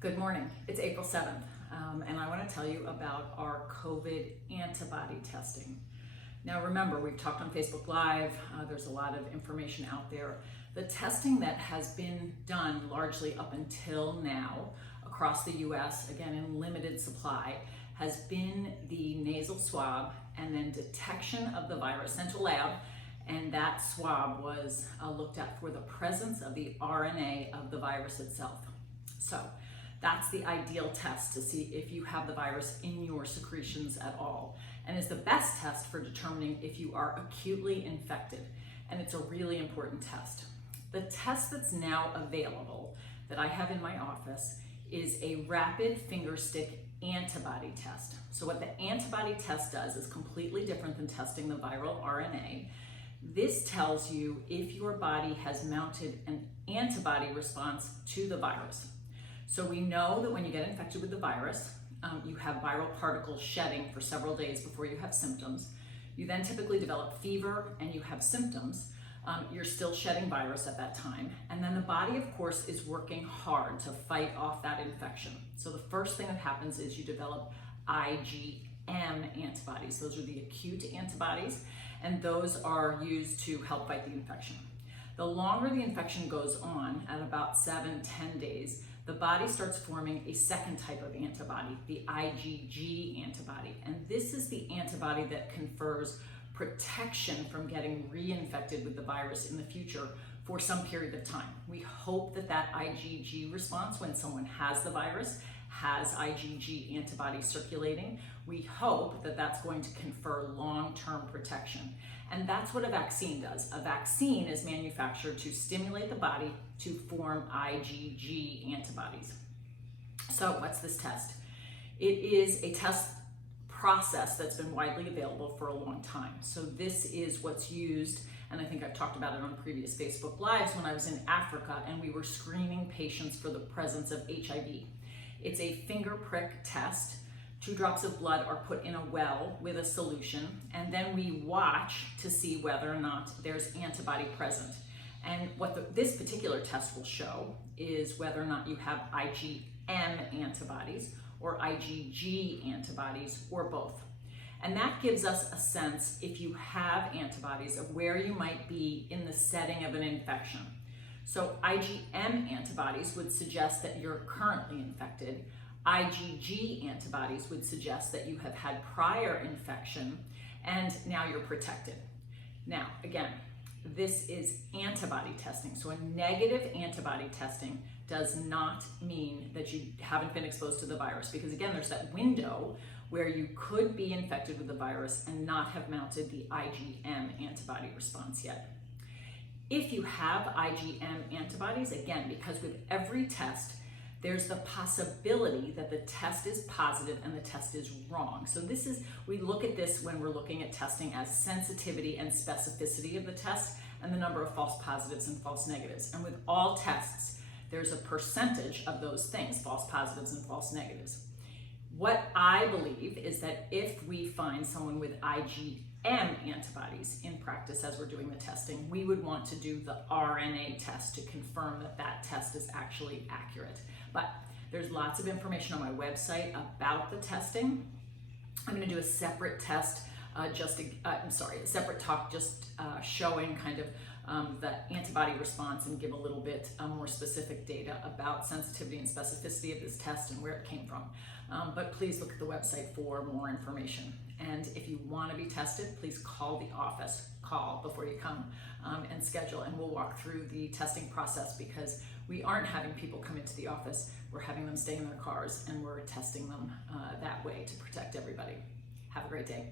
Good morning. It's April 7th, and I want to tell you about our COVID antibody testing. Now remember, we've talked on Facebook Live, there's a lot of information out there. The testing that has been done largely up until now across the US, again in limited supply, has been the nasal swab and then detection of the virus sent to a lab, and that swab was looked at for the presence of the RNA of the virus itself. So that's the ideal test to see if you have the virus in your secretions at all, and is the best test for determining if you are acutely infected, and it's a really important test. The test that's now available that I have in my office is a rapid finger stick antibody test. So what the antibody test does is completely different than testing the viral RNA. This tells you if your body has mounted an antibody response to the virus. So we know that when you get infected with the virus, you have viral particles shedding for several days before you have symptoms. You then typically develop fever and you have symptoms. You're still shedding virus at that time. And then the body, of course, is working hard to fight off that infection. So the first thing that happens is you develop IgM antibodies. Those are the acute antibodies, and those are used to help fight the infection. The longer the infection goes on, at about 7-10 days, the body starts forming a second type of antibody, the IgG antibody. And this is the antibody that confers protection from getting reinfected with the virus in the future for some period of time. We hope that that IgG response, when someone has the virus, has IgG antibodies circulating. We hope that that's going to confer long-term protection. And that's what a vaccine does. A vaccine is manufactured to stimulate the body to form IgG antibodies. So what's this test? It is a test process that's been widely available for a long time. So this is what's used, and I think I've talked about it on previous Facebook Lives when I was in Africa and we were screening patients for the presence of HIV. It's a finger prick test. 2 drops of blood are put in a well with a solution, and then we watch to see whether or not there's antibody present. And what this particular test will show is whether or not you have IgM antibodies or IgG antibodies or both. And that gives us a sense, if you have antibodies, of where you might be in the setting of an infection. So IgM antibodies would suggest that you're currently infected. IgG antibodies would suggest that you have had prior infection and now you're protected. Now, again, this is antibody testing. So a negative antibody testing does not mean that you haven't been exposed to the virus, because again, there's that window where you could be infected with the virus and not have mounted the IgM antibody response yet. If you have IgM antibodies, again, because with every test, there's the possibility that the test is positive and the test is wrong. So we look at this when we're looking at testing as sensitivity and specificity of the test and the number of false positives and false negatives. And with all tests, there's a percentage of those things, false positives and false negatives. What I believe is that if we find someone with IgM antibodies in practice as we're doing the testing, we would want to do the RNA test to confirm that that test is actually accurate. But there's lots of information on my website about the testing. I'm going to do a separate test, a separate talk just showing kind of the antibody response and give a little bit more specific data about sensitivity and specificity of this test and where it came from. But please look at the website for more information. And if you want to be tested, please call the office. Call before you come and schedule, and we'll walk through the testing process, because we aren't having people come into the office. We're having them stay in their cars, and we're testing them that way to protect everybody. Have a great day.